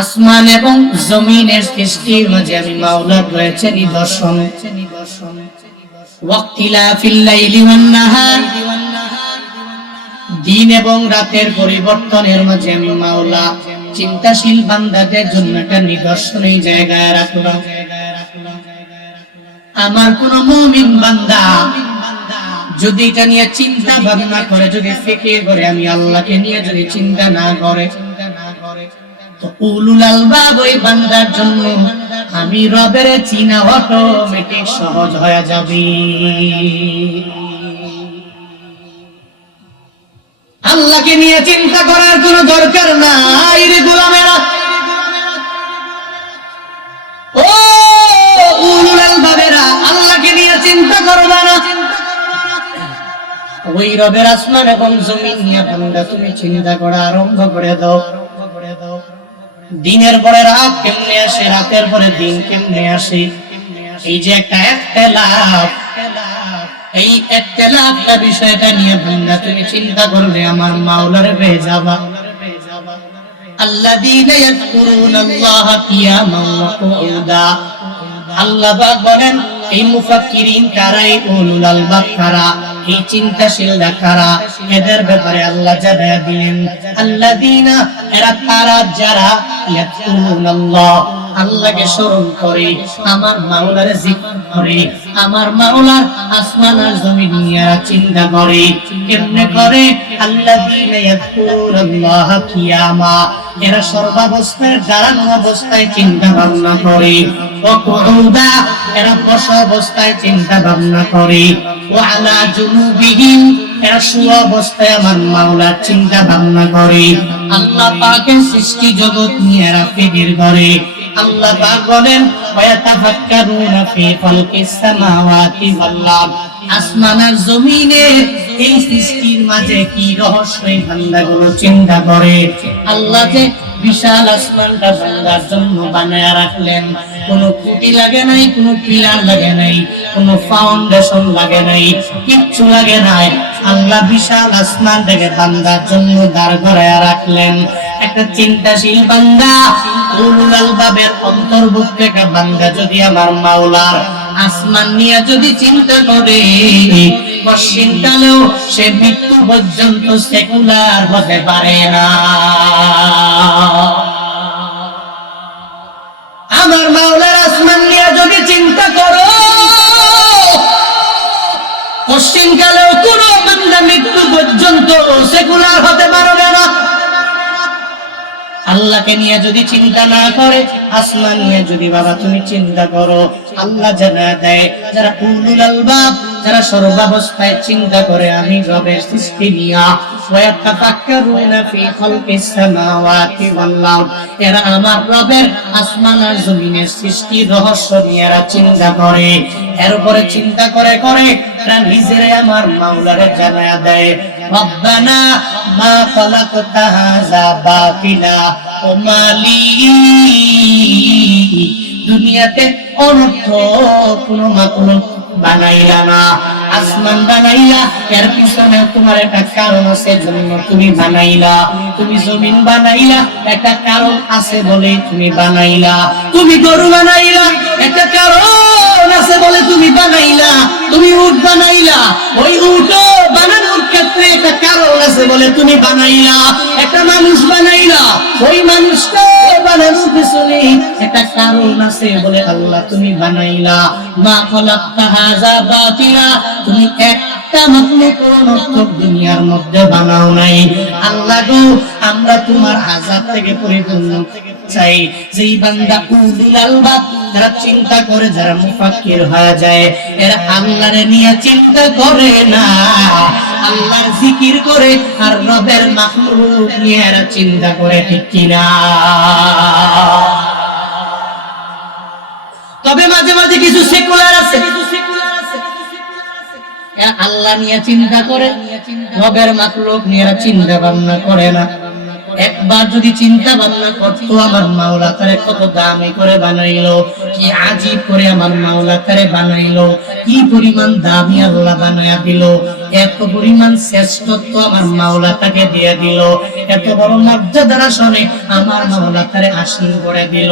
আসমান এবং জমিনের সৃষ্টির মাঝে আমি মাওলার রয়েছে নিদর্শন। ওয়াক্তিলাফিল লাইলি ওয়ান নাহার, দিন এবং রাতের পরিবর্তনের মাঝে আমি মাওলা চিন্তাশীল বান্দাদের জন্য একটা নিদর্শন এই জায়গায় রাখলাম। আমার কোন মুমিন বান্দা যদি এটা নিয়ে চিন্তা ভাবনা করে, যদি ফিকির করে, আমি আল্লাহকে নিয়ে যদি চিন্তা না করে, তো উলুল আলবাব ওই বান্দার জন্য আমি রবের চিনা অটোমেটিক সহজ হয়ে যাবে। আল্লাহকে নিয়ে চিন্তা করার কোনো দরকার নাই রে গোলামেরা। ও উলুল আলবাবেরা, আল্লাহকে নিয়ে চিন্তা করবা না, ওই রবের আসমান এবং জমিন নিয়ে বান্দা তুমি চিন্তা করা আরম্ভ করে দাও। দিনের পরে রাত কেমনে আসে, রাতের পরে দিন কেমনে আসে, এই যে একটা ইখতিলাফ, এই ইখতিলাফটা বিষয়টা নিয়ে বান্দা তুমি চিন্তা করলে আমার মাওলার পেয়ে যাবা। আল্লাযীনা ইয়াযকুরুনাল্লাহা কিয়ামান ওয়া কুউদা, আল্লাহ পাক বলেন এই মুফাক্কিরিন কারা, এই উলুল আলবাব কারা, এই চিন্তাশীলরা কারা, এদের ব্যাপারে আল্লাহ জানায়া দিলেন আল্লাযীনা, এরা তারা যারা ইয়াযকুরুনাল্লাহ, আল্লাহকে স্মরণ করে, আমার মাওলার জিকির করে, আমার মাওলার আসমান আর জমিন নিয়ে চিন্তা করে। কেমনে করে? আল্লাযীনা ইয়াযকুরুনাল্লাহা কিয়ামা, এরা সর্বাবস্থায় দাঁড়ানো অবস্থায় চিন্তা ভাবনা করে, ওয়া কুউদা, এরা বসা অবস্থায় চিন্তা ভাবনা করে, ওয়া আলা জুনুবিহিম, এরা শুয়া অবস্থায় আমার মাওলার চিন্তা ভাবনা করে। আল্লাহ পাকের সৃষ্টি জগৎ নিয়ে এরা ফিকির করে। আল্লাহ পাক বলেন ওয়াতাফাক্কারুনা ফি খালকিস সামাওয়াতি ওয়াল আরদ, আসমান আর জমিনের এই সৃষ্টির মাঝে কি রহস্য এই বান্দাগুলো চিন্তা করে। আল্লাহ যে বিশাল আসমানটা বান্দার জন্য বানায়া রাখলেন, কোনো খুঁটি লাগে নাই, কোনো পিলার লাগে নাই, কোনো ফাউন্ডেশন লাগে নাই, কিচ্ছু লাগে নাই। আল্লাহ বিশাল আসমানটাকে বান্দার জন্য দাঁড় করায়া রাখলেন। একটা চিন্তাশীল বান্দা, উলুল আলবাবের অন্তর্ভুক্ত একটা বান্দা যদি আমার মাওলার আসমান নিয়ে যদি চিন্তা করে, পশ্চিমকালেও সে মৃত্যু পর্যন্ত সেকুলার হতে পারে না। আমার মাওলার আসমান নিয়ে যদি চিন্তা করো, পশ্চিমকালেও কোন বান্দা মৃত্যু পর্যন্ত সেকুলার হতে পারবে না। আল্লাহকে নিয়ে যদি চিন্তা না করে, আসমান নিয়ে যদি বাবা তুমি চিন্তা করো, আল্লাহ জানা দেয় যারা উলুল আলবাব, যারা সর্বাবস্থায় চিন্তা করে আমি রবের সৃষ্টি নিয়া, ওয়াতাফাক্কারুনা ফি খালকিস সামাওয়াতি ওয়াল আরদ, এরা আমার রবের আসমান আর জমিনের সৃষ্টি রহস্য নিয়ে এরা চিন্তা করে। এরপরে চিন্তা করে করে এরা নিজেরাই আমার মাওলারে জানায়া দেয় রব্বানা মা খালাকতা হাযা বাতিলা ওয়া মালি, দুনিয়াতে অনর্থক কোনো মাখলুক বানাইলা না, আসমান বানাইলা, এর পিছনে তোমার একটা কারণ আছে, জন্য তুমি বানাইলা। তুমি জমিন বানাইলা, একটা কারণ আছে বলে তুমি বানাইলা। তুমি গরু বানাইলা, একটা কারণ আছে বলে তুমি বানাইলা। তুমি উট বানাইলা, ওই উটও বানানোর ক্ষেত্রে একটা কারণ আছে বলে তুমি বানাইলা। একটা মানুষ বানাইলা, ওই মানুষটা বানানোর পিছনে একটা কারণ আছে বলে আল্লাহ তুমি বানাইলা। মা খালাকতা হাযা বাতিলা, তুমি একটা মাখলুক অনর্থক দুনিয়ার মধ্যে বানাও নাই। আল্লাহ গো, আমরা তোমার আযাব থেকে পরিপূর্ণ চাই। যেই বান্দা উলুল আলবাব, যারা চিন্তা করে, যারা মুফাক্কির হয়ে যায়, এরা আল্লাহরে নিয়ে চিন্তা করে না, আল্লাহর জিকির করে আর রবের মাখলুক নিয়ে এরা চিন্তা করে, ঠিক কিনা? তবে মাঝে মাঝে কিছু সেকুলার আছে, আল্লাহ নিয়ে চিন্তা করে, রবের মাখলুক নিয়ে চিন্তা ভাবনা করে না। একবার যদি চিন্তা ভাবনা করতো আমার মাওলা তারে কত দামি করে বানাইলো, কি আজীব করে আমার মাওলা তারে বানাইলো, কি পরিমাণ দামি আল্লাহ বানায়া দিল। এত পরিমাণ শ্রেষ্ঠত্ব আমার মাওলা তাকে দিয়ে দিল, এত বড় মর্যাদার আসনে আমার মাওলা তারে আসীন করে দিল।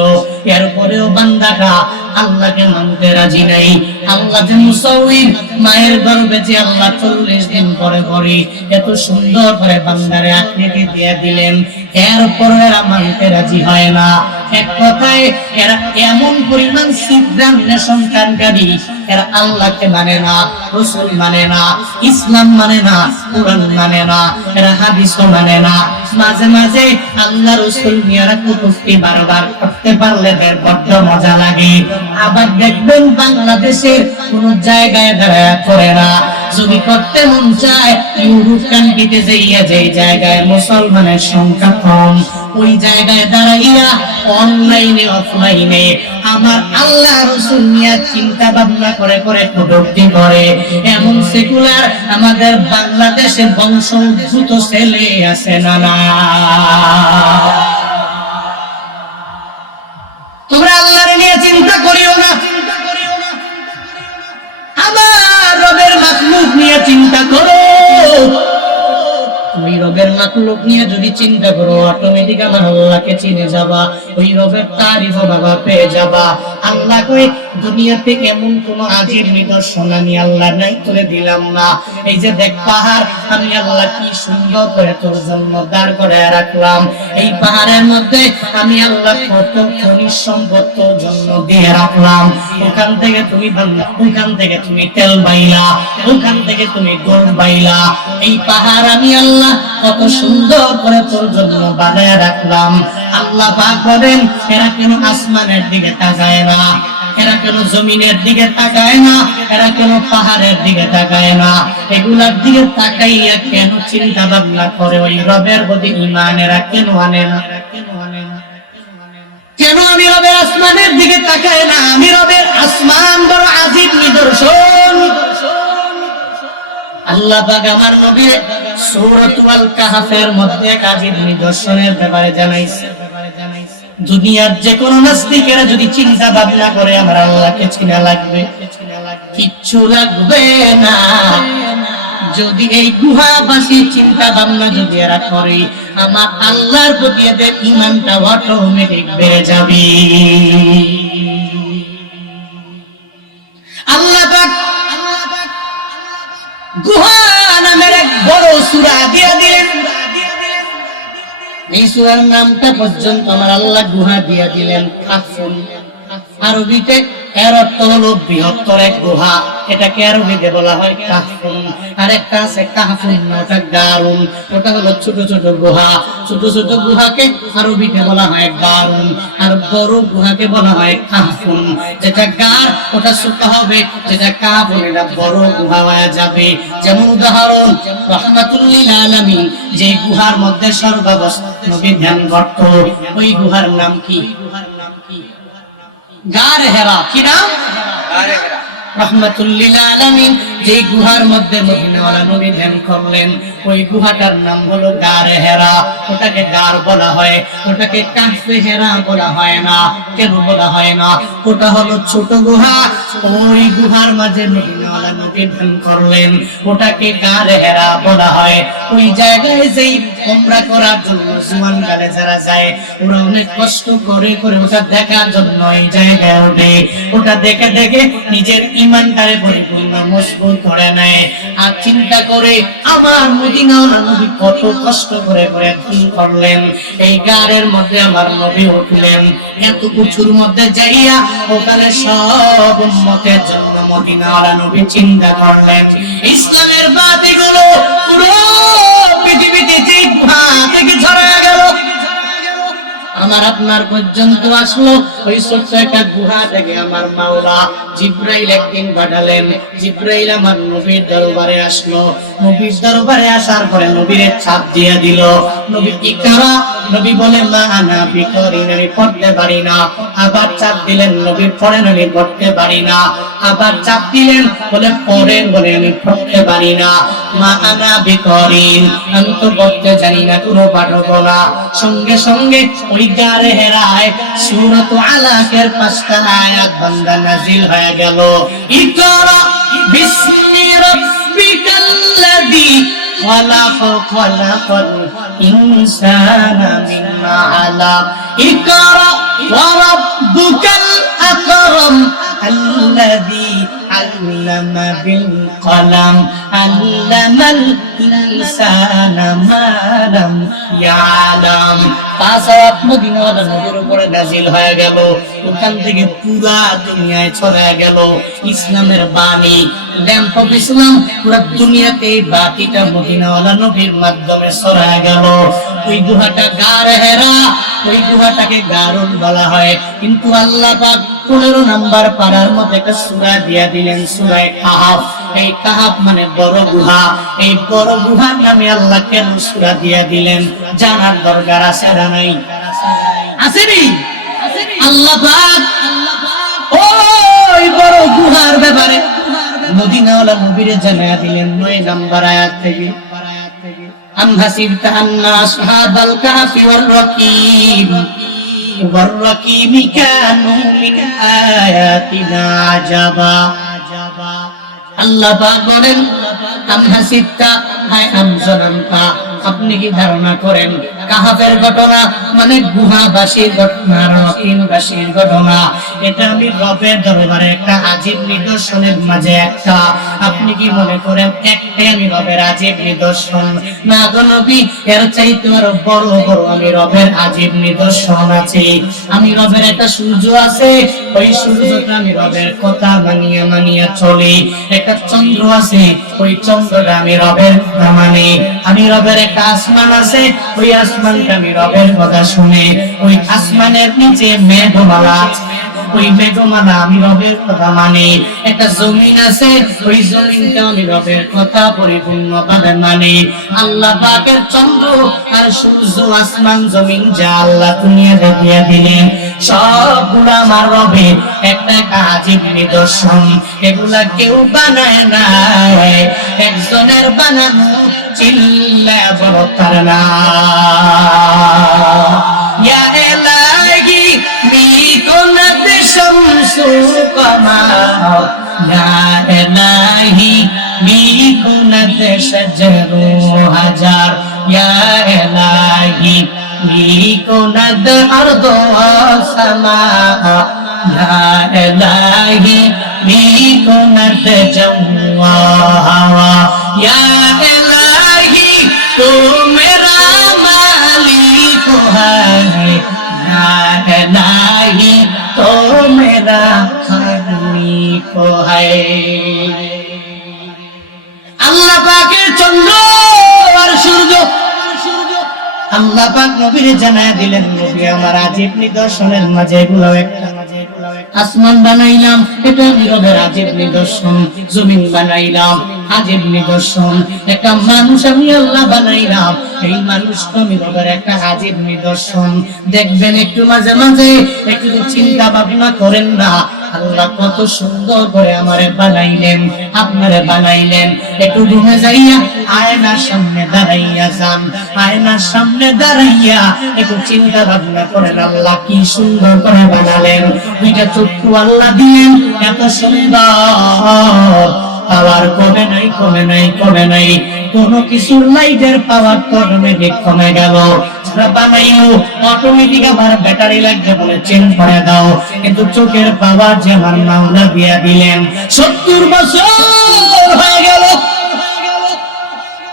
এরপরেও বান্দাটা আল্লাহকে মানতে রাজি নাই। আল্লাহ যে মুসাউইর, মায়ের গর্ভে যে আল্লাহ 40 দিন পরে পরে এত সুন্দর করে বান্দারে আকৃতি দিয়ে দিলেন, এরপরে এরা মানতে রাজি হয় না। এক কথায় এরা এমন পরিমাণ সিদ্ধান্তে সন্তানকারী, এরা আল্লাহকে মানে না, রাসূল মানে না, ইসলাম মানে না, কোরআন মানে না, এরা হাদিসও মানে না। মাঝে মাঝে আল্লাহ রাসূল নিয়ে কটূক্তি বারবার করতে পারলে এদের বড্ড মজা লাগে। আবার দেখবেন বাংলাদেশের কোন জায়গায় দাঁড়ায় করে না, যদি করতে মন চায় ইউরোপ কান্ট্রিতে যাইয়া, যে জায়গায় মুসলমানের সংখ্যা কম, ওই জায়গায় দাঁড়াইয়া অনলাইনে অফলাইনে আমার আল্লাহ রাসূল নিয়ে চিন্তা ভাবনা করে করে কটূক্তি করে। এমন সেকুলার আমাদের বাংলাদেশে বংশোদ্ভূত ছেলে আছে না? না, তোমরা আল্লাহর নিয়ে চিন্তা করিও না, আমার রবের মাখলুক নিয়ে চিন্তা করো। ওই রবের মাখলুক নিয়ে যদি চিন্তা করো, অটোমেটিক আমার আল্লাহকে চিনে যাবা, ওই রবের তারিফ বাবা পেয়ে যাবা। আল্লাহ কই দুনিয়াতে এমন কোন আজীব নিদর্শন আমি আল্লাহ নাই করে দিলাম না। এই যে দেখ পাহাড়, আমি আল্লাহ কি সুন্দর করে তোর জন্য দাঁড় করে রাখলাম। এই পাহাড়ের মধ্যে আমি আল্লাহ কত খনিজ সম্পদ তোর জন্য দিয়ে রাখলাম। ওখান থেকে তুমি বান্দা, ওখান থেকে তুমি তেল বাইলা, ওখান থেকে তুমি গোল্ড বাইলা। এই পাহাড় আমি আল্লাহ কত সুন্দর করে তোর জন্য বানায় রাখলাম। আল্লাহ পাক বলেন, এরা কেন আসমানের দিকে তাকায় না, এরা কেন জমিনের দিকে তাকায় না, এরা কেন পাহাড়ের দিকে তাকায় না, এগুলার দিকে তাকাইয়া কেন চিন্তা ভাবনা করে ওই রবের প্রতি ঈমান এরা কেন আনে না? কেন আমি রবের আসমানের দিকে তাকায় না? আমি রবের আসমান বড় আজীব নিদর্শন। আল্লাহ পাক আমার নবীর সূরাতুল কাহফের মধ্যে এক আজীব নিদর্শনের ব্যাপারে জানাইছে। দুনিয়ার যে কোনো নাস্তিকেরা যদি চিন্তা ভাবনা করে আমার আল্লাহকে চিনা লাগবে, কিচ্ছু লাগবে না। যদি এই গুহাবাসী চিন্তা ভাবনা যদি এরা করে, আমার আল্লাহর প্রতি এদের ঈমানটা অটোমেটিক বেড়ে যাবে। আল্লাহ পাক গুহা নামের এক বড় সূরা দিয়ে দিলেন। এই সূরার নামটা পর্যন্ত আমার আল্লাহ গুহা দিয়ে দিলেন কাহফুন। আরবিতে এর অর্থ হলো বৃহত্তর এক গুহা, এটাকে আরবিতে বলা হয় কাহফুন। আর একটা আছে কাহফুন, ওটা গারুন, ওটা হলো ছোট ছোট গুহা। ছোট ছোট গুহাকে আরবিতে বলা হয় গারুন, আর বড় গুহাকে বলা হয় কাহফুন। যেটা গার ওটা ছোট হবে, যেটা কাহফুন এটা বড় গুহা হয়ে যাবে। যেমন উদাহরণ, রাহমাতুল লিল আলামিন যে গুহার মধ্যে সর্বাবস্থা নবী ধ্যান করত, ওই গুহার নাম কি? গারে হেরা। কি নাম? গারে হেরা। রাহমাতুল লিল আলামিন যে গুহার মধ্যে মদিনাওয়ালা নবী ধ্যান করলেন, ওই গুহাটার নাম হলো গারে হেরা। ওটাকে গার বলা হয়, ওটাকে কাহফে হেরা বলা হয় না। কেন বলা হয় না? ওটা হলো ছোট গুহা, ওই গুহার মাঝে মদিনাওয়ালা নবী ধ্যান করলেন, ওটাকে গারে হেরা বলা হয়। ওই জায়গায় যেই উমরা করার জন্য জুয়ানকালে যারা যায়, ওরা অনেক কষ্ট করে করে ওটা দেখার জন্য এই জায়গায় ওঠে। ওটা দেখে দেখে নিজের ঈমানটারে পরিপূর্ণ মজবুত করে নেয়, আর চিন্তা করে আমার মদিনাওয়ালা নবী কত কষ্ট করে করে ধ্যান করলেন, এই গারের মধ্যে আমার নবী উঠলেন। এত উঁচুর মধ্যে যাইয়া ওখানে সব উম্মতের জন্য মদিনাওয়ালা নবী চিন্তা করলেন, ইসলামের বাতিগুলো পুরো পৃথিবীতে যে গুহা থেকে ছড়ায় গেল, আমার আপনার পর্যন্ত আসলো। ওই ছোট্ট একটা গুহা থেকে আমার মাওলা জিবরাইল একদিন পাঠালেন। জিবরাইল আমার নবীর দরবারে আসলো। নবীর দরবারে আসার পরে নবীর ছাপ দিয়ে দিল, নবী ইকরা। নবী বলে মা আনা বিকরিন, আমি পড়তে পারি না। আবার চাপ দিলেন, নবী পড়েন, আমি পড়তে পারি না। আবার চাপ দিলেন, বলে পড়েন, বলে আমি পড়তে পারি না। মা আনা বিকরিন, আমি তো পড়তে জানি না, কোনো পাঠক না। সঙ্গে সঙ্গে ওই গারে হেরায় সূরাতুল আলাকের 5টা আয়াত বান্দা নাজিল হয়ে গেল। ইকরা বিসমি রাব্বি রাব্বিকাল্লাযী খালাকাল ইনসানা মিন আলাক ইকরা ওয়া রাব্বুকাল আকরাম আল্লাযী আল্লামা বিল কলম আল্লামাল ইনসানা মা লাম ইয়ালাম। পাঁচ আয়াত মদিনাওয়ালা নবীর উপরে নাযিল হয়ে গেল। ওখান থেকে পুরা দুনিয়ায় ছড়ায় গেল ইসলামের বাণী, ল্যাম্প অফ ইসলাম। পুরা দুনিয়াতে বাতিটা মদিনাওয়ালা নবীর মাধ্যমে ছড়ায় গেল। ওই গুহাটা গার হেরা, ওই গুহাটাকে গারুন বলা হয়। কিন্তু আল্লাহ পাক 15 নাম্বার পারার মধ্যে একটা সূরা দিয়া দিলেন, সূরা কাহাফ। এই কাহাফ মানে বড় গুহা। এই বড় গুহার নামে আল্লাহ কেন সূরা দিয়া দিলেন জানার দরকার আছে না নাই? আসেনি? আল্লাহ পাক ওই বড় গুহার ব্যাপারে মদিনাওয়ালা নবীরে জানায়া দিলেন 9 নাম্বার আয়াত থেকে। আম হাসিবতা আন্না আসহাবাল কাহফি ওয়ার রাকিম কানু মিন আয়াতিনা আজাবা। আল্লাহ পাক বলেন আম হাসিবতা হায় আম জানান্তা, আপনি কি ধারণা করেন কাহাফের ঘটনা মানে গুহাবাসীর ঘটনা, রকিমবাসীর ঘটনা, এটা আমি রবের দরবারে একটা আজীব নিদর্শনের মাঝে একটা। আপনি কি মনে করেন একটাই আমি রবের আজীব নিদর্শন? না গো নবী, এর চাইতে আরো বড় বড় আমি রবের আজীব নিদর্শন আছে। আমি রবের একটা সূর্য আছে, ওই সূর্যটা আমি রবের কথা মানিয়া মানিয়া চলি। একটা চন্দ্র আছে, ওই চন্দ্রটা আমি রবের কথা মানি। আমি রবের একটা আসমান আছে, ওই আসমানটা আমি রবের কথা শুনে। ওই আসমানের নিচে মেঘমালা, ওই মেঘমালা আমি রবের কথা মানি। একটা জমিন আছে, ওই জমিনটা আমি রবের কথা পরিপূর্ণভাবে মানি। আল্লাহ পাকের চন্দ্র আর সূর্য, আসমান, জমিন যা আল্লাহ দুনিয়াতে দিয়ে দিলেন, সবগুলা আমার রবের একটা আজীব নিদর্শন। এগুলা কেউ বানায় নাই, একজনের বানানো। চিল্লা বলো তার নাম। ইয়া ইলাহি মিকুনাত শামসু কামার, ইয়া ইলাহি মিকুনাত শাজারু হাজার, ইয়া ইলাহি মিকুনাত আরদু সামা, ইয়া ইলাহি মিকুনাত জাওয়া হাওয়া, ইয়া तो मेरा मालिक है, ना इलाही तो मेरा खालिक है। আল্লাহ পাকের চন্দ্র আর সূর্য, আল্লাহ পাক নবীর জানায়া দিলেন, নবী আমার আজীব নিদর্শনের মাঝে এগুলো একটা। আসমান বানাইলাম, এটা আমি রবের আজীব নিদর্শন। জমিন বানাইলাম, আজীব নিদর্শন। একটা মানুষ আমি আল্লাহ বানাইলাম, এই মানুষটা আমি রবের একটা আজীব নিদর্শন। দেখবেন একটু মাঝে মাঝে একটু চিন্তা ভাবনা করেন না, আল্লাহ কত সুন্দর করে আমারে বানাইলেন, আপনারে বানাইলেন। একটু রুমে যাইয়া আয়নার সামনে দাঁড়াইয়া যান, আয়নার সামনে দাঁড়াইয়া একটু চিন্তা ভাবনা করেন, আল্লাহ কি সুন্দর করে বানালেন। দুইটা চক্ষু আল্লাহ দিলেন, এত সুন্দর। পাওয়ার কমে নাই, কমে নাই, কমে নাই। কোন কিছুর লাইটের পাওয়ার তো অটোমেটিক কমে গেল। বানাইলো অটোমেটিক আবার ব্যাটারি লাগবে বলে চেঞ্জ করে দাও। কিন্তু চোখের পাওয়ার যে আমার মাওলা দিয়া দিলেন, 70 বছর হয়ে গেল,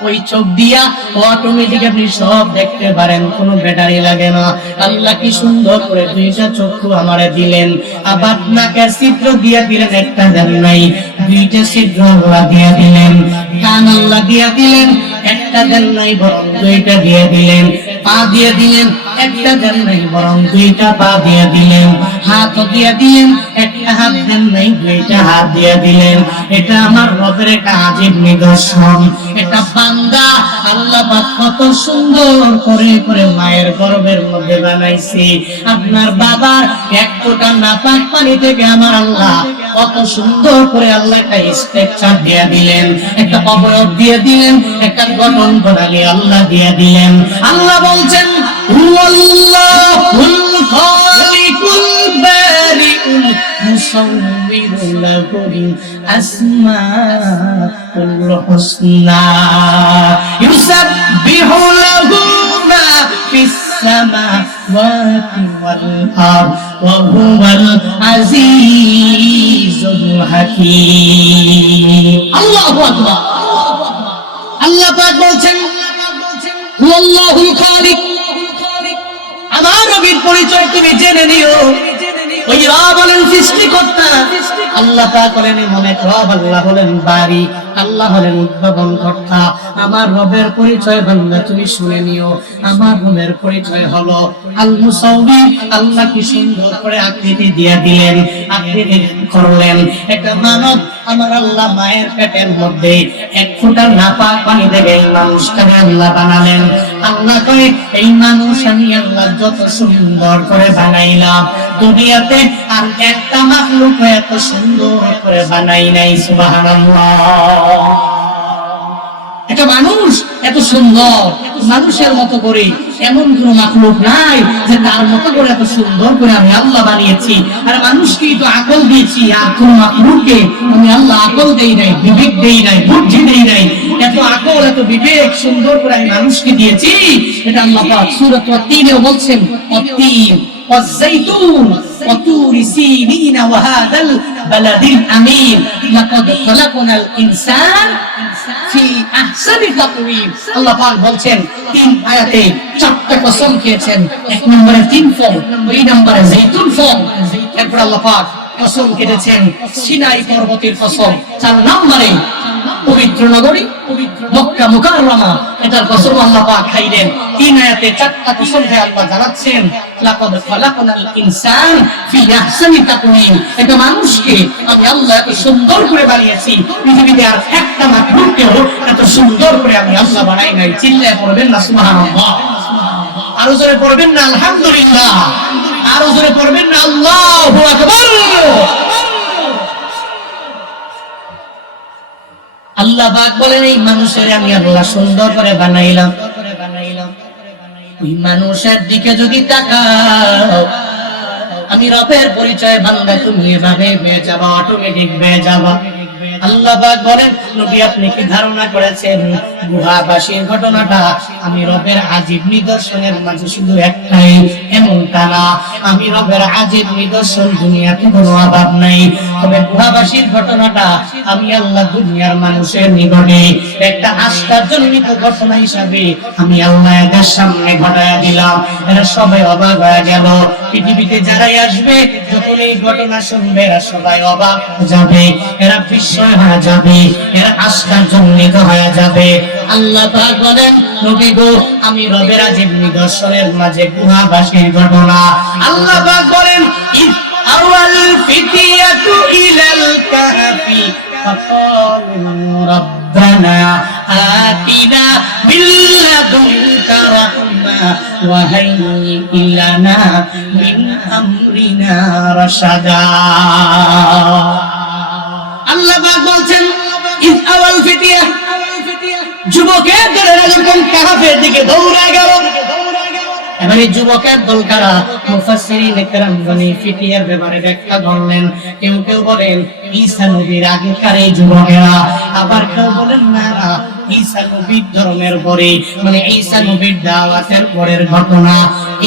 ওই চোখ দিয়া অটোমেটিক আপনি সব দেখতে পারেন, কোনো ব্যাটারি লাগে না। আল্লাহ কি সুন্দর করে দুইটা চক্ষু আমারে দিলেন। আবার নাকের ছিদ্র দিয়া দিলেন, একটা দেন নাই, দুইটা ছিদ্র আল্লাহ দিয়া দিলেন। কান আল্লাহ দিয়া দিলেন, একটা দেন নাই বরং দুইটা দিয়ে দিলেন। পা দিয়ে দিলেন, একটা দেন নাই বরং দুইটা পা দিয়ে দিলেন। হাত দিয়ে দিলেন, একটা হাত দেন নাই, দুইটা হাত দিয়ে দিলেন। এটা আমার রবের একটা আজীব নিদর্শন। এটা বান্দা আল্লাহ পাক কত সুন্দর করে করে মায়ের গর্ভের মধ্যে বানাইছে। আপনার বাবার এক ফোঁটা নাপাক পানি থেকে আমার আল্লাহ কত সুন্দর করে আল্লাহ একটা স্ট্রাকচার দিয়ে দিলেন, একটা অবয়ব দিয়ে দিলেন, একটা গঠন প্রণালী আল্লাহ দিয়ে দিলেন। আল্লাহ বলছেন হুয়াল্লাহুল খালিকুল বারিউল নুসাউমিরু লাকুম আসমাউল হুসনা ইউসাব্বিহু লাহু মা ফিস সামাওয়াতি ওয়াল আরদ ওয়া হুয়াল আজিজুল হাকীম। আল্লাহু আকবার। আল্লাহ পাক বলছেন হুয়াল্লাহুল খালিক। আমার নবীর পরিচয় তুমি জেনে নিও। ওই রব হলেন সৃষ্টিকর্তা, আল্লাহ পাক হলেন মনে রব, আল্লাহ হলেন বাড়ি, আল্লাহ হলেন উদ্ভাবন কর্তা। আমার রবের পরিচয় বান্দা তুমি শুনে নিও। আমার রবের পরিচয় হলো আল মুসাউবি। আল্লাহ কি সুন্দর করে আকৃতি দিয়ে দিলেন, আকৃতি করলেন। একটা মানব আমার আল্লাহ মায়ের পেটের মধ্যে এক ফোঁটা নাপাক পানি থেকে মানুষটাকে আল্লাহ বানালেন। আল্লাহ কয় এই মানুষ আমি আল্লাহ যত সুন্দর করে বানাইলাম, দুনিয়াতে আর একটা মাখলুক এত সুন্দর করে বানাই নাই। সুবহানাল্লাহ। একটা মানুষ এত সুন্দর, মানুষের মতো করে এমন কোন মাখলুক নাই যে তার মতো করে এত সুন্দর করে আমি আল্লাহ বানিয়েছি। আর মানুষকে তো আকল দিয়েছি, আর কোন মাখলুককে আমি আল্লাহ আকল দেই নাই, বিবেক দেই নাই, বুদ্ধি দেই নাই। এত আকল এত বিবেক সুন্দর করে আমি মানুষকে দিয়েছি। এটা আল্লাহ পাক সূরা তিনে বলছেন অতীন والزيتون وطور سينين وهذا البلد الأمين لقد خلقنا الإنسان في أحسن تقويم। আল্লাহ পাক বলছেন তিন আয়াতে চারটি কসম খেয়েছেন। এক নম্বরে তিন ফল, দুই নম্বরে জৈতুন ফল, এরপর আল্লাহ পাক কসম কেটেছেন সিনাই পর্বতের কসম, চার নম্বরে পবিত্র নগরী মক্কা মুকাররমা, এটার কসম আল্লাহ পাক খাইলেন। তিন আয়াতে চারটা কসম খেয়ে আল্লাহ জানাচ্ছেন লাকাদ খালাকনাল ইনসান ফি আহসানি তাকওয়িম। এটা মানুষকে আমি আল্লাহ এত সুন্দর করে বানিয়েছি, পৃথিবীতে আর একটা মাখলুককেও এত সুন্দর করে আমি আল্লাহ বানাই নাই। চিল্লায়ে পড়বেন না সুবহানাল্লাহ? আরো জোরে পড়বেন না আলহামদুলিল্লাহ? আরো জোরে পড়বেন না আল্লাহু আকবার? আল্লাহ পাক বলেন এই মানুষের আমি আল্লাহ সুন্দর করে বানাইলাম। ওই মানুষের দিকে যদি তাকাও, আমি রবের পরিচয় বান্দা তুমি এভাবে পেয়ে যাবা, অটোমেটিক পেয়ে যাবা। আল্লাহ পাক বলেন নবী আপনি কি ধারণা করেছেন গুহাবাসীর ঘটনাটা আমি রবের আজীব নিদর্শনের মাঝে শুধু একটাই? এমনটা না, আমি রবের আজীব নিদর্শন দুনিয়াতে কোনো অভাব নাই। তবে গুহাবাসীর ঘটনাটা আমি আল্লাহ দুনিয়ার মানুষের নিকটে একটা আশ্চর্যজনক ঘটনা হিসাবে আমি আল্লাহ এদের সামনে ঘটায়া দিলাম। এরা সবাই অবাক হয়ে গেল। পৃথিবীতে যারাই আসবে যখন এই ঘটনা শুনবে এরা সবাই অবাক হয়ে যাবে, এরা বিস্ময় হয়ে যাবে, এরা আশ্চর্যান্বিত হয়ে যাবে। আল্লাহ পাক বলেন নবী গো আমি রবের আজীব নিদর্শনের মাঝে গুহাবাসীর ঘটনা আল্লাহ পাক বলেন ইদ আওয়াল ফিতিয়াতু ইলাল কাহফি فقالوا ربنا آتنا من لدنك رحمة وهيئ لنا من أمرنا رشدا। আল্লাহ পাক বলছেন ইজ আওয়াল ফিতিয়া, যুবকের দলেরা যখন কাহফের দিকে দৌড়ায় গেল, এবারে যুবকের দল কারা? মুফাসসিরিন ইকরাম গনি ফিতিয়ার ব্যাপারে ব্যাখ্যা করলেন। কেউ কেউ বলেন ঈসা নবীর আগেকার এই যুবকেরা, আবার কেউ বলেন না ঈসা নবীর ধর্মের পরে, মানে ঈসা নবীর দাওয়াতের পরের ঘটনা।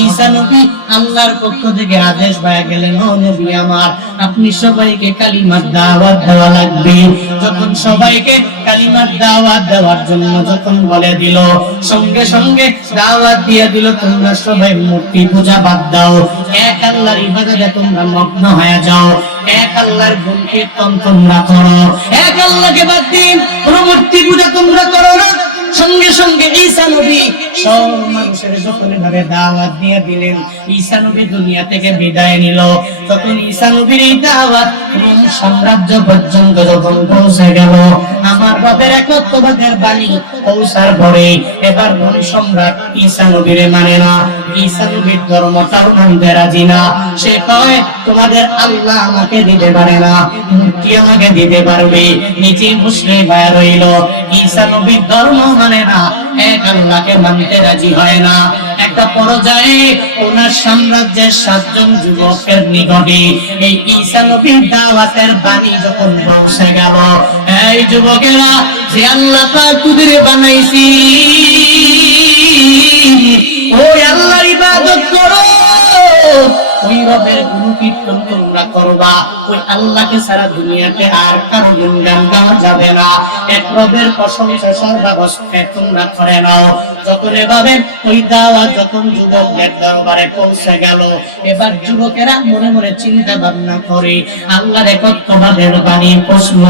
ঈসা নবী আল্লাহর পক্ষ থেকে আদেশ পেয়ে গেলেন ও নবী আমার আপনি সবাইকে কালিমার দাওয়াত দেওয়া লাগবে। যখন সবাইকে কালিমার দাওয়াত দেওয়ার জন্য যখন বলে দিল, সঙ্গে সঙ্গে দাওয়াত দিয়ে দিল তোমরা সবাই মূর্তি পূজা বাদ দাও, এক আল্লাহর ইবাদতে তোমরা মগ্ন হয়ে যাও, এক আল্লাহর গুণ কীর্তন তোমরা করো, এক আল্লাহকে বাদ দিন কোন মূর্তি পূজা তোমরা করো না। সঙ্গে সঙ্গে ঈসা নবী সব মানুষের যখন ভাবে দাওয়াত দিয়ে দিলেন, ঈসা নবী দুনিয়া থেকে বিদায় নিল। তখন ঈসা নবীর এই দাওয়াত রোম সাম্রাজ্য পর্যন্ত যখন পৌঁছে গেল, আমার বাবার একত্ববাদের বাণী পৌঁছার পরে এবার রোম সম্রাট ঈসা নবীরে মানে না, ঈসা নবীর ধর্মটাও মানতে রাজি না। সে কয় তোমাদের আল্লাহ আমাকে দিতে পারে না, মূর্তি আমাকে দিতে পারবে। নিজে মুসলিম হয়ে রইল, ঈসা নবীর ধর্ম মানে না, এক আল্লাহকে মানতে রাজি হয় না। একটা পর্যায়ে ওনার সাম্রাজ্যের 7 জন যুবকের নিকটে এই ঈসা নবীর দাওয়াতের বাণী যখন পৌঁছে গেল, এই যুবকেরা, যে আল্লাহ পাক তোদের বানাইছি ওই আল্লাহর ইবাদত করো, ওই রবের গুণকীর্তন তোমরা করবা, ওই আল্লাহকে সারা দুনিয়াতে আর কারো গুণগান গাওয়া যাবে না, এক রবের প্রশংসা সর্বাবস্থায় তোমরা করে নাও। যখন এভাবে ওই দাওয়াত যখন যুবকদের দরবারে পৌঁছে গেল, এবার যুবকেরা মনে মনে চিন্তা ভাবনা করে আল্লাহর একত্ববাদের বাণী প্রশ্ন।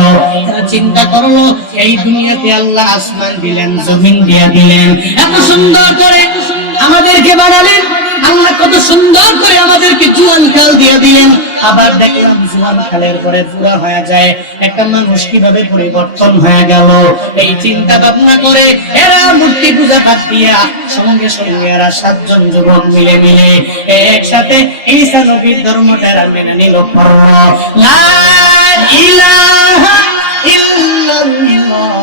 তারা চিন্তা করলো, এই দুনিয়াতে আল্লাহ আসমান দিলেন, জমিন দিয়ে দিলেন, এত সুন্দর করে আমাদেরকে বানালেন, আল্লাহ কত সুন্দর করে আমাদেরকে জুয়ান কাল দিয়ে দিলেন, আবার দেখলাম জুয়ান কালের পরে বুড়া হয়ে যায়, একটা মানুষ কিভাবে পরিবর্তন হয়ে গেল। এই চিন্তা ভাবনা করে এরা মূর্তি পূজা বাদ দিয়া সঙ্গে সঙ্গে এরা 7 জন যুবক মিলে মিলে একসাথে ঈসা নবীর ধর্মটা মেনে নিল। লা ইলাহা ইল্লাল্লাহু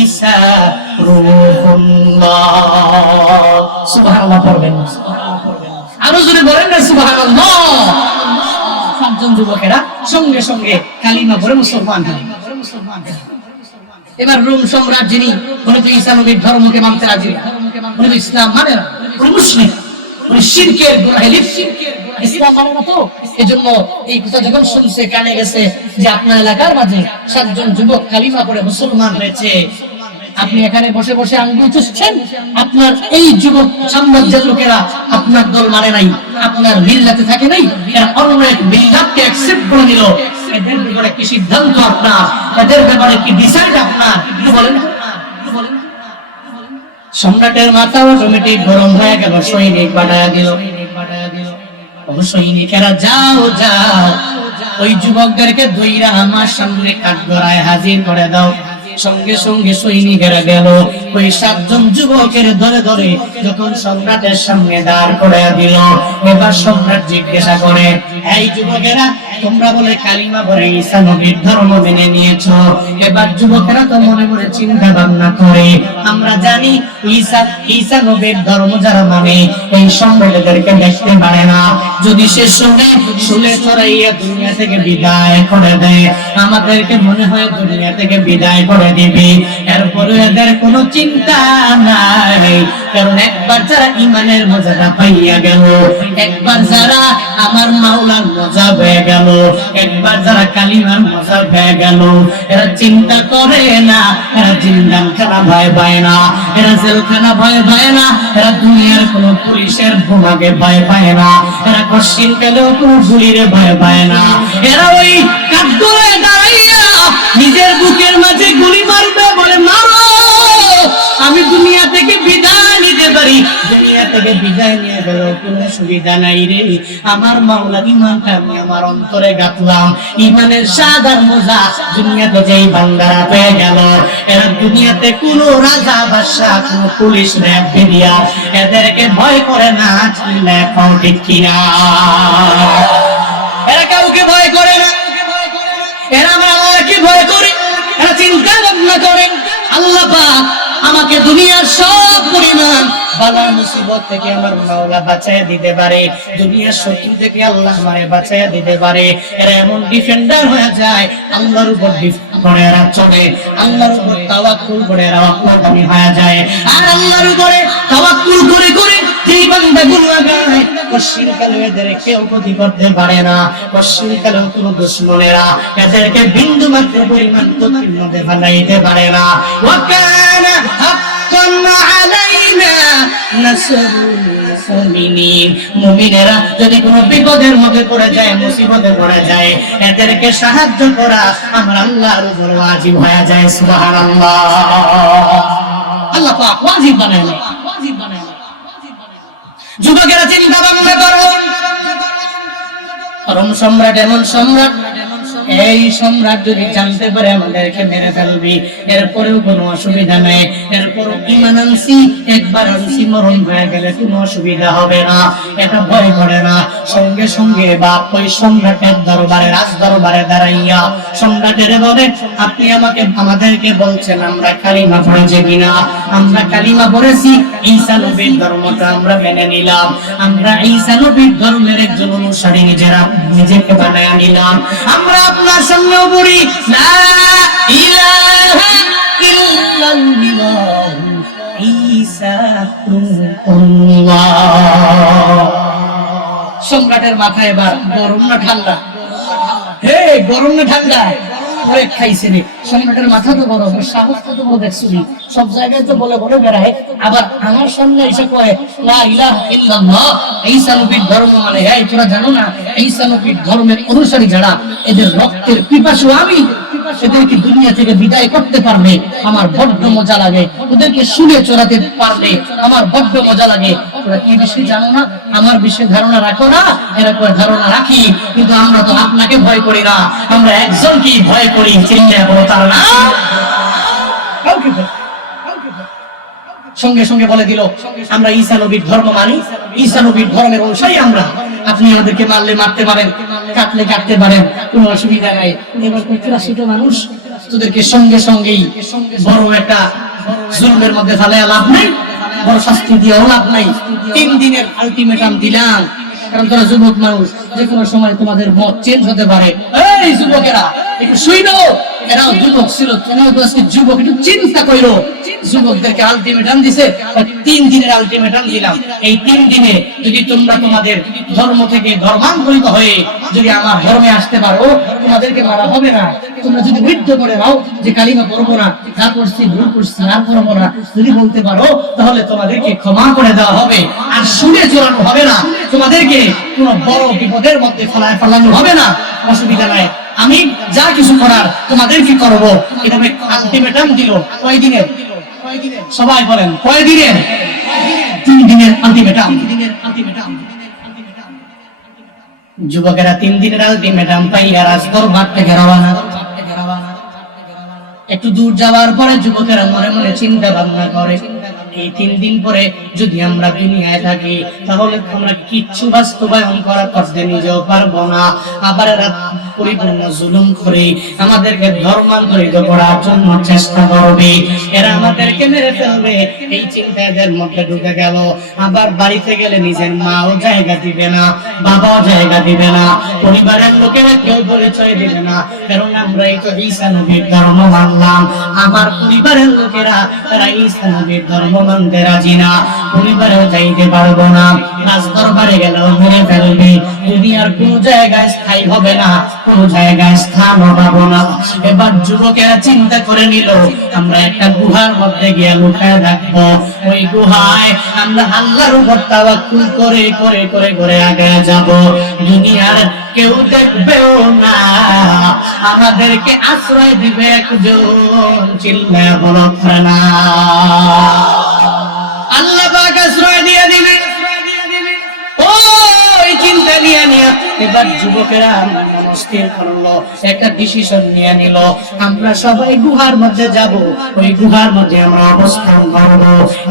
ঈসা রূহুল্লাহ। সুবহানাল্লাহ পড়বেন, আরো জোরে বলেন না সুবহানাল্লাহ। 7 জন যুবকেরা সঙ্গে সঙ্গে কালিমা পড়ে মুসলমান হলেন। এবার রোম সম্রাট যিনি, উনি তো ঈসা নবীর ধর্মকে মানতে রাজি না, উনি তো ইসলাম মানে না, উনি মুশরিক, উনি শিরকের গুনাহে লিপ্ত, ইসলাম মানে না। তো এজন্য এই কথা যখন শুনছে, কানে গেছে যে আপনার এলাকার মাঝে 7 জন যুবক কালিমা পড়ে মুসলমান হয়েছে, আপনি এখানে বসে বসে আঙ্গুল চুষছেন, আপনার এই যুবক সাম্রাজ্যের লোকেরা আপনার দল মানে নাই, আপনার মিল্লাতে থাকে নাই, এরা অন্য এক মিল্লাতকে অ্যাকসেপ্ট করে নিল। এদের ব্যাপারে কি সিদ্ধান্ত আপনার? এদের ব্যাপারে কি ডিসাইড আপনার? বলেন। সম্রাটের মাথা অটোমেটিক গরম হয়ে গেল, সৈনিক পাঠায়া দিল। সৈনিকেরা যাও যাও, ওই যুবকদেরকে দইরা আমার সামনে কাঠগড়ায় হাজির করে দাও। সঙ্গে সঙ্গে সৈনিকেরা গেল, ওই 7 জন যুবকের ধরে ধরে যখন সম্রাটের সামনে দাঁড় করে দিল, এবার সম্রাট জিজ্ঞাসা করে, এই যুবকেরা, তোমরা বলে কালিমা পড়ে ঈসা নবীর ধর্ম মেনে নিয়েছো। এবার যুবকেরা তো মনে মনে চিন্তা ভাবনা করে, আমরা জানি ঈসা নবীর ধর্ম যারা মানে এই সম্রাটদেরকে দেখতে পারে না, যদি সে শুনে চড়াইয়া দুনিয়া থেকে বিদায় করে দেয়, আমাদেরকে মনে হয় দুনিয়া থেকে বিদায় করে দিবে। এরপরে এদের কোনো চিন্তা নাই, কারণ একবার যারা ইমানের মজাটা পাইয়া গেল, একবার যারা আমার মাওলার মজা পেয়ে গেল, একবার যারা কালিমার মজা পেয়ে গেল, এরা চিন্তা করে না, এরা জিন্দানখানা ভয় পায় না, এরা জেলখানা ভয় পায় না, এরা দুনিয়ার কোন পুলিশের বোমাকে ভয় পায় না, এরা কশিন পেলেও কোন গুলিরে ভয় পায় না, এরা ওই কাঠগড়ায় দাঁড়াইয়া নিজের বুকের মাঝে গুলি মারবে, বলে মারো, আমি দুনিয়া থেকে বিদায় নিতে পারি, দুনিয়া থেকে বিদায় নিয়ে গেল কোনো সুবিধা নাই রে, আমার মাওলার ইমানটা আমি আমার অন্তরে গাঁথলাম, ইমানের স্বাদ আর মজা দুনিয়াতে যেই বান্দারা পেয়ে গেল, এরা দুনিয়াতে কোনো রাজা বাদশা কোনো পুলিশ র্যাব মিডিয়া এদেরকে ভয় করে না, ঠিক কিনা? এরা কাউকে ভয় করে না, এরা আমার আল্লাহকে ভয় করে, এরা চিন্তা ভাবনা করে আল্লাহ পাক আমাকে দুনিয়ার সব পরিমাণ বালা মুসিবত থেকে আমার মাওলা বাঁচায়া দিতে পারে, দুনিয়ার শত্রু থেকে আল্লাহ আমারে বাঁচায়া দিতে পারে। এরা এমন ডিফেন্ডার হয়ে যায়, আল্লাহর উপর ডিপেন্ড করে এরা চলে, আল্লাহর উপর তাওয়াক্কুল করে এরা অপরাধী হয়ে যায়, আর আল্লাহর উপরে তাওয়াক্কুল করে করে যেই বান্দা গুনাহ গায়, পশ্চিমকালে এদের কেউ ক্ষতি করতে পারে না, পশ্চিমকালেও কোনো দুশমনেরা এদেরকে বিন্দু মাত্র পরিমাণ ক্ষতির মধ্যে ফেলাইতে পারে না। ওয়া কানা হাক্কান আলাইনা নাসরুল মুমিনিন, মুমিনেরা যদি কোনো বিপদের মধ্যে পড়ে যায়, মুসিবতে পড়ে যায়, এদেরকে সাহায্য করা আমার আল্লাহর উপর ওয়াজিব হয়ে যায়। সুবহানাল্লাহ, আল্লাহ পাক ওয়াজিব বানাইলেন, ওয়াজিব বানাইলেন। যুবকেরা চিন্তা ভাবনা করো, রোম সম্রাট এমন সম্রাট, এই সম্রাট যদি জানতে পারে আমাদেরকে মেরে ফেলবি, এরপরেও কোনো অসুবিধা নেই, এরপরও ঈমান আনছি, একবার আনছি, মরণ হয়ে গেলে কোনো অসুবিধা হবে না, এটা ভয় করে না। সঙ্গে সঙ্গে বাপ ওই সম্রাটের দরবারে, রাজ দরবারে দাঁড়াইয়া সম্রাটের বলে, আপনি আমাদেরকে বলছেন আমরা কালিমা পড়েছি কিনা? আমরা কালিমা পড়েছি, ঈসা নবীর ধর্মটা আমরা মেনে নিলাম, আমরা ঈসা নবীর ধর্মের একজন অনুসারী নিজেকে বানায় নিলাম। আমরা আপনার সঙ্গেও বলি লা ইলাহা ইল্লাল্লাহ ঈসা রাসূলুল্লাহ। সম্রাটের মাথায় এবার গরম না ঠান্ডা? হে গরম না ঠান্ডা? ওরে খাইছে রে, সম্রাটের মাথা তো গরম, সাহস তো বড় দেখছিলি, সব জায়গায় তো বলে বলে বেড়ায়, আবার আমার সামনে এসে কয় লা ইলাহা ইল্লাল্লাহ ঈসা নবীর ধর্ম মানে। এই তোরা জানো না ঈসা নবীর ধর্মের অনুসারী যারা, এদের রক্তের পিপাসু আমি, এদেরকে দুনিয়া থেকে বিদায় করতে পারলে আমার বড্ড মজা লাগে, ওদেরকে শুনে চড়াতে পারলে আমার বড্ড মজা লাগে। তোরা কি বিষয়ে জানো না, আমার বিষয়ে ধারণা রাখো না? এরকম ধারণা রাখি, কিন্তু আমরা তো আপনাকে ভয় করি না, আমরা একজনকেই ভয় করি, চিল্লায় বলো তার না। সঙ্গে সঙ্গে বলে দিল আমরা ঈসা নবীর ধর্ম মানি, ঈসা নবীর ধর্মের অনুসারী আমরা, আপনি আমাদেরকে মারলে মারতে পারেন, কাটলে কাটতে পারেন, কোনো অসুবিধা নাই। এবার ৮৫টা মানুষ, তোদেরকে সঙ্গে সঙ্গেই বড় একটা জুলমের মধ্যে ফেলে লাভ নাই, বড় শাস্তি দিয়েও লাভ নাই। ৩ দিনের আলটিমেটাম দিলাম, কারণ তোরা যুবক মানুষ, যে কোনো সময় তোমাদের মত চেঞ্জ হতে পারে। এই যুবকেরা একটু শুইনো, এরাও যুবক ছিল, তোমরাও তো আজকে যুবক, একটু চিন্তা করো। যুবকদেরকে আলটিমেটাম দিছে, ৩ দিনের আলটিমেটাম দিলাম। এই ৩ দিনে যদি তোমরা তোমাদের ধর্ম থেকে ধর্মান্তরিত হয়ে যদি আমার ধর্মে আসতে পারো, তোমাদেরকে মারা হবে না। তোমরা যদি বৃদ্ধ করে নাও যে কালিমা পড়বো না, যা করছি ভুল করছি আর করবো না, যদি বলতে পারো, তাহলে তোমাদেরকে ক্ষমা করে দেওয়া হবে, আর শুনে চলানো হবে না, তোমাদেরকে কোনো বড় বিপদের মধ্যে ফেলানো হবে না, অসুবিধা নাই। আমি যা কিছু করার তোমাদেরকে করবো। এটা আলটিমেটাম দিল কয়দিনের? সবাই বলেন কয়দিনের? ৩ দিনের আলটিমেটাম। যুবকেরা ৩ দিনের আলটিমেটাম পাইয়া রাজদরবার থেকে রওনা। একটু দূর যাওয়ার পরে যুবকেরা মনে মনে চিন্তা ভাবনা করে, এই 3 দিন পরে যদি আমরা দুনিয়ায় থাকি, তাহলে আমরা কিচ্ছু বাস্তবায়ন করতে নিজেও পারবো না, আবার এরা পরিপূর্ণ জুলুম করে আমাদেরকে ধর্মান্তরিত করার জন্য চেষ্টা করবে, এরা আমাদেরকে মেরে ফেলবে। এই চিন্তা এদের মধ্যে ঢুকে গেল। আবার বাড়িতে গেলে নিজের মাও জায়গা দিবে না, বাবাও জায়গা দিবে না, পরিবারের লোকেরা কেউ পরিচয় দিবে না, কারণ আমরা এই তো ঈসা নবীর ধর্ম মানলাম। আমার পরিবারের লোকেরা তারা ঈসা নবীর ধর্ম মানতে রাজি না, পরিবারেও যাইতে পারবো না, রাজ দরবারে গেলেও মেরে ফেলবে, দুনিয়ার কোন জায়গায় স্থায়ী হবে না, কোন জায়গায় স্থানও পাবো না। এবার যুবকেরা চিন্তা করে নিল, আমরা একটা গুহার মধ্যে গিয়ে লুকায় রাখবো, ওই গুহায় আমরা আল্লাহর উপর তাওয়াক্কুল করে করে করে করে আগে যাব, দুনিয়ার কেউ দেখবেও না, আমাদেরকে আশ্রয় দিবে একজন, চিল্লায় বলো না। আল্লাহ পাক আশ্রয় দিয়ে দিবে। ওই চিন্তা নিয়ে নিয়ে এবার যুবকেরা স্থির করলো, একটা ডিসিশন নিয়ে নিল, আমরা সবাই গুহার মধ্যে যাব, ওই গুহার মধ্যে আমরা অবস্থান করব।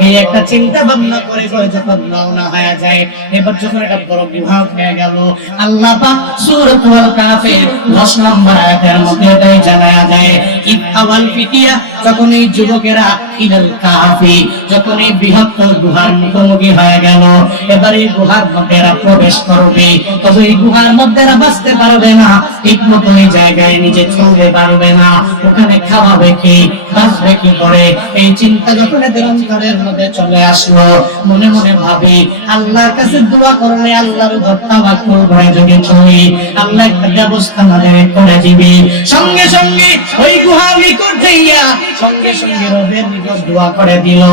এই একটা চিন্তা ভাবনা করে করে যখন রওনা হয়ে যায়, এবার যখন একটা বড় গুহা হয়ে গেল, আল্লাহ পাক সূরাতুল কাফের 10 নম্বর আয়াতের মধ্যে এটাই জানায়া যায়, ইদ আওয়াল ফিতিয়া, যখন এই যুবকেরা ইলাল কাফি, যখন এই বৃহত্তর গুহার মুখোমুখি হয়ে গেল, এবার এই গুহার মধ্যে এরা প্রবেশ করবে, তবে এই গুহার মধ্যে এরা বাঁচতে পারবে না, ঠিক মতো এই জায়গায় নিজে চলতে পারবে না, ওখানে খাওয়াবে কি, বাঁচবে কি করে, এই চিন্তা যখন এদের অন্তরের মধ্যে চলে আসলো, মনে মনে ভাবি আল্লাহর কাছে দোয়া করলে আল্লাহর উপর তাওয়াক্কুল করে যদি চলি, আল্লাহ একটা ব্যবস্থা আমাদের করে দিবে। সঙ্গে সঙ্গে ওই গুহা নিকট যাইয়া সঙ্গে সঙ্গে রবের নিকট দোয়া করে দিল,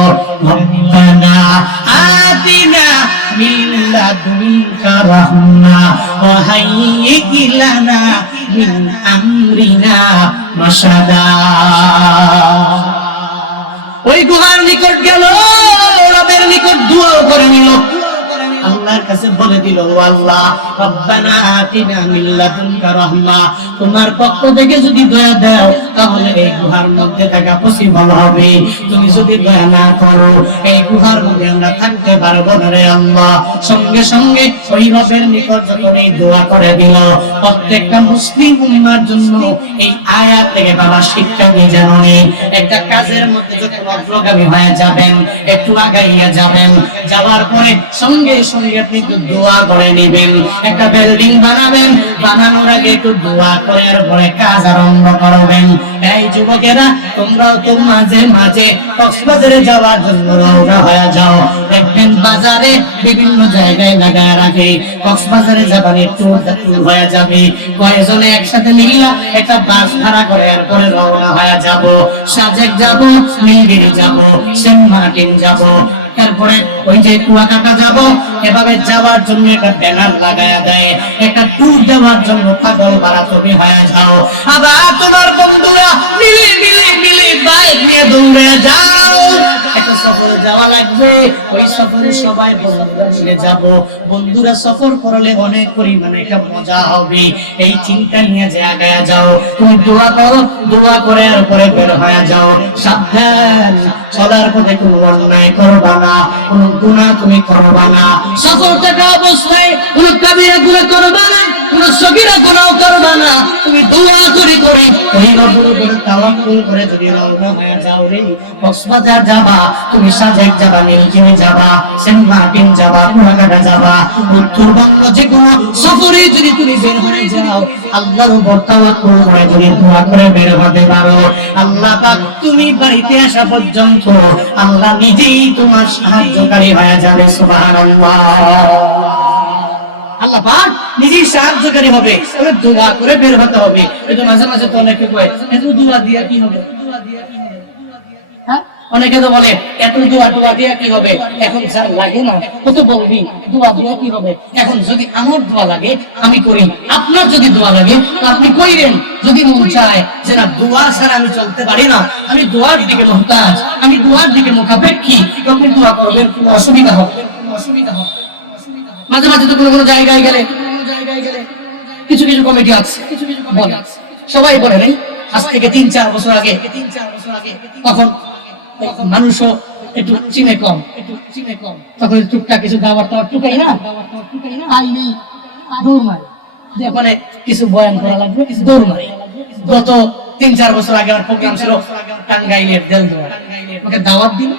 রব্বানা আতিনা মিন লাদুনকা রাহমা ওয়া হাইয়্যি লানা মিন আমরিনা রাশাদা। ওই গুহার নিকট গেল, রবের নিকট দোয়া করে নিল, আল্লাহর কাছে বলে দিল, আল্লাহ রব্বানা আতিনা মিন লাদুনকা রাহমা তোমার পক্ষ থেকে যদি দয়া দাও তাহলে এই গুহার মধ্যে থাকা পসিবল হবে। তুমি যদি দয়া না করো এই গুহার মধ্যে আমরা থাকতে পারবো না রে আল্লাহ। সঙ্গে সঙ্গে ওই রবের নিকট যখন এই দোয়া করে দিল, প্রত্যেকটা মুসলিম উম্মার জন্য এই আয়াত থেকে বাবা শিক্ষা নিয়ে জানেন, একটা কাজের মধ্যে যখন অগ্রগামী হয়ে যাবেন, একটু আগাইয়া যাবেন, যাওয়ার পরে সঙ্গে সঙ্গে আপনি একটু দোয়া করে নেবেন। একটা বিল্ডিং বানাবেন, বানানোর আগে একটু দোয়া করে এরপরে কাজ আরম্ভ করবেন। এই যুবকেরা তোমরাও তো মাঝে মাঝে কক্সবাজারে যাওয়ার জন্য রওনা হয়ে যাও। দেখবেন বাজারে বিভিন্ন জায়গায় লাগায় রাখে কক্সবাজারে যাবার একটু হয়ে যাবে, কয়েকজনে একসাথে মিলিয়া একটা বাস ভাড়া করে এরপরে রওনা হয়ে যাব। সাজেক যাব, নীলগিরি যাব, সেন্ট মার্টিন যাব, তারপরে ওই যে কুয়াকাটা যাব। এভাবে যাওয়ার জন্য একটা ব্যানার লাগায়া দেয়, একটা ট্যুর দেওয়ার জন্য পাগল ভাড়া তুমি হয়ে যাও। আবার তোমার বন্ধুরা মিলে মিলে মিলে বাইক নিয়ে দৌড়ে যাও। একটা সফরে যাওয়া লাগবে, ওই সফরে সবাই বন্ধুরা মিলে যাব। বন্ধুরা সফর করলে অনেক পরিমাণে একটা মজা হবে। এই চিন্তা নিয়ে যে আগায়া যাও, তুমি দোয়া করো, দোয়া করে এরপরে বের হয়ে যাও। সাবধান, চলার পথে কোনো অন্যায় করবা না, কোনো গুনাহ তুমি করবা না। সফর থাকা অবস্থায় কোনো কাবিরা গুনাহ করবা না, কোনো সগীরা গুনাহ করবা না। তুমি দোয়া করে করে ওই রবের উপরে তাওয়াক্কুল করে যদি রওনা হয়ে যাও রে, কক্সবাজার যাবা, তুমি সাজেক যাবা, নীলগিরি যাবা, সেন্ট মার্টিন যাবা, কুয়াকাটা যাবা, উত্তরবঙ্গ যে কোনো সফরে যদি তুমি বের হয়ে যাও, আল্লাহর উপর তাওয়াক্কুল করে যদি দোয়া করে বের হতে পারো, আল্লাহ পাক তুমি বাড়িতে আসা পর্যন্ত আল্লাহ নিজেই তোমার সাহায্যকারী হয়ে যাবে। সুবহানাল্লাহ। আল্লাহ পাক নিজেই সাহায্যকারী হবে। তবে দোয়া করে বের হতে হবে। এই তো মাঝে মাঝে তো অনেকে কয় এত দোয়া দিয়া কি হবে, হ্যাঁ অনেকে তো বলে এত দোয়া টোয়া দিয়া কি হবে, এখন যা লাগে না কত বলবি, দোয়া দিয়া কি হবে। এখন যদি আমার দোয়া লাগে আমি করি, আপনার যদি দোয়া লাগে তো আপনি কইরেন। যদি মন চায় যে না দোয়া ছাড়া আমি চলতে পারি না, আমি দোয়ার দিকে মুহতাজ, আমি দোয়ার দিকে মুখাপেক্ষী, তো আপনি দোয়া করবেন, কোনো অসুবিধা হবে, কোনো অসুবিধা হবে। মাঝে মাঝে তো কোনো জায়গায় গেলে কিছু কিছু কমিটি আছে, বলে সবাই বলে নাই, আজ থেকে 3-4 বছর আগে তখন মানুষও একটু চিনে কম, তখন টুকটাক কিছু দাওয়ার টাওয়ার টুকাই না, আইনি দৌড় মারে, ওখানে কিছু বয়ান করা লাগবে, কিছু দৌড় মারে। গত 3-4 বছর আগে আমার প্রোগ্রাম ছিল টাঙ্গাইলের দেলদুয়ার, আমাকে দাওয়াত দিল,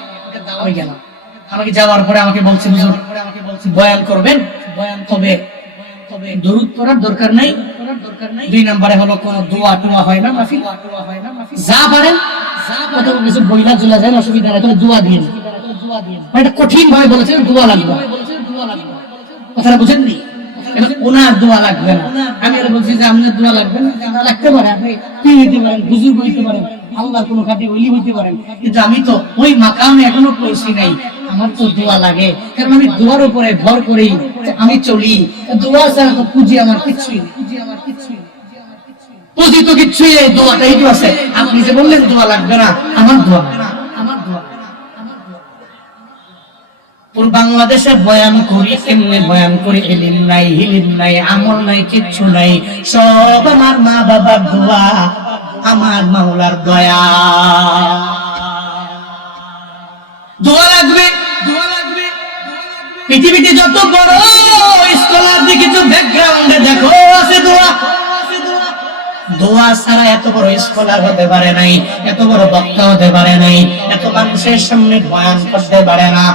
আমি গেলাম। আমাকে যাওয়ার পরে আমাকে বলছে হুজুর বয়ান করবেন, বয়ান তবে দরুদ পড়ার দরকার নাই, 2 নম্বরে হলো কোন দোয়া টোয়া হয় না, মাফি যা পারেন কত কিছু বইলা চলে যায়, অসুবিধা নাই, তবে দোয়া দিন। এটা কঠিন ভাবে বলেছেন দোয়া লাগবে, কথাটা বুঝেননি? ওনার দোয়া লাগবে না, আমি আর বলছি যে আপনার দোয়া লাগবে না, লাগতে পারে, আপনি কি হইতে পারেন, বুজুর্গ হইতে পারেন, আল্লাহর কোনো খাঁটি ওলি হইতে পারেন, কিন্তু আমি তো ওই মাকামে এখনো পৌঁছি নাই, আমার তো দোয়া লাগে। কারণ আমি দোয়ার উপরে ভর করি, আমি চলি, দোয়া ছাড়া তো পুঁজি আমার কিছুই নেই, পুঁজি তো কিচ্ছুই নেই, দোয়াটাই তো আছে। আপনি যে বললেন দোয়া লাগবে না, আমার দোয়া, আমার দোয়া। বাংলাদেশে বয়ান করি, এমনি বয়ান করি, ইলম নাই, হিলিম নাই, আমল নাই, কিচ্ছু নাই, সব আমার মা বাবার দোয়া, আমার মাওলার দয়া। দোয়া লাগবে, দোয়া লাগবে। পৃথিবীতে যত বড় স্কলার দেখেছো, ব্যাকগ্রাউন্ডে দেখো আছে দোয়া। দোয়া ছাড়া এত বড় স্কলার হতে পারে নাই, এত বড় বক্তা হতে পারে নাই, এত মানুষের সামনে বয়ান করতে পারে না।